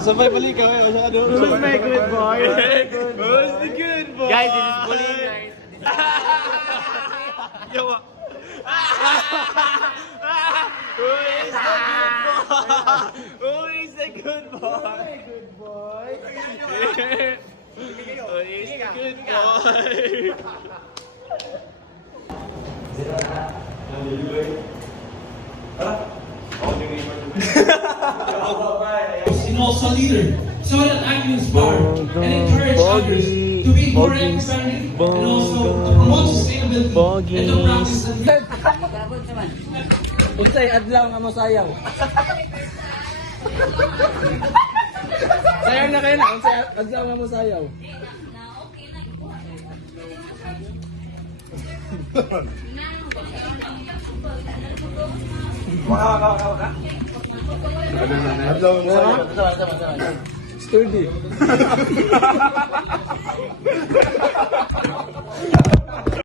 Sabay balik ka ngayon. Who's my good boy? Who's the good boy? Guys, this is bullying, guys. Yawa. Who is the good boy? Who is the good boy? Good boy. Who is the good boy? And also a leader, so that I can inspire and encourage others to be more eco-friendly and also to promote sustainability and to practice the Unsay adlaw nga mo sayaw. Sayaw na kayo na. Unsay adlaw nga mo sayaw. Sturdy.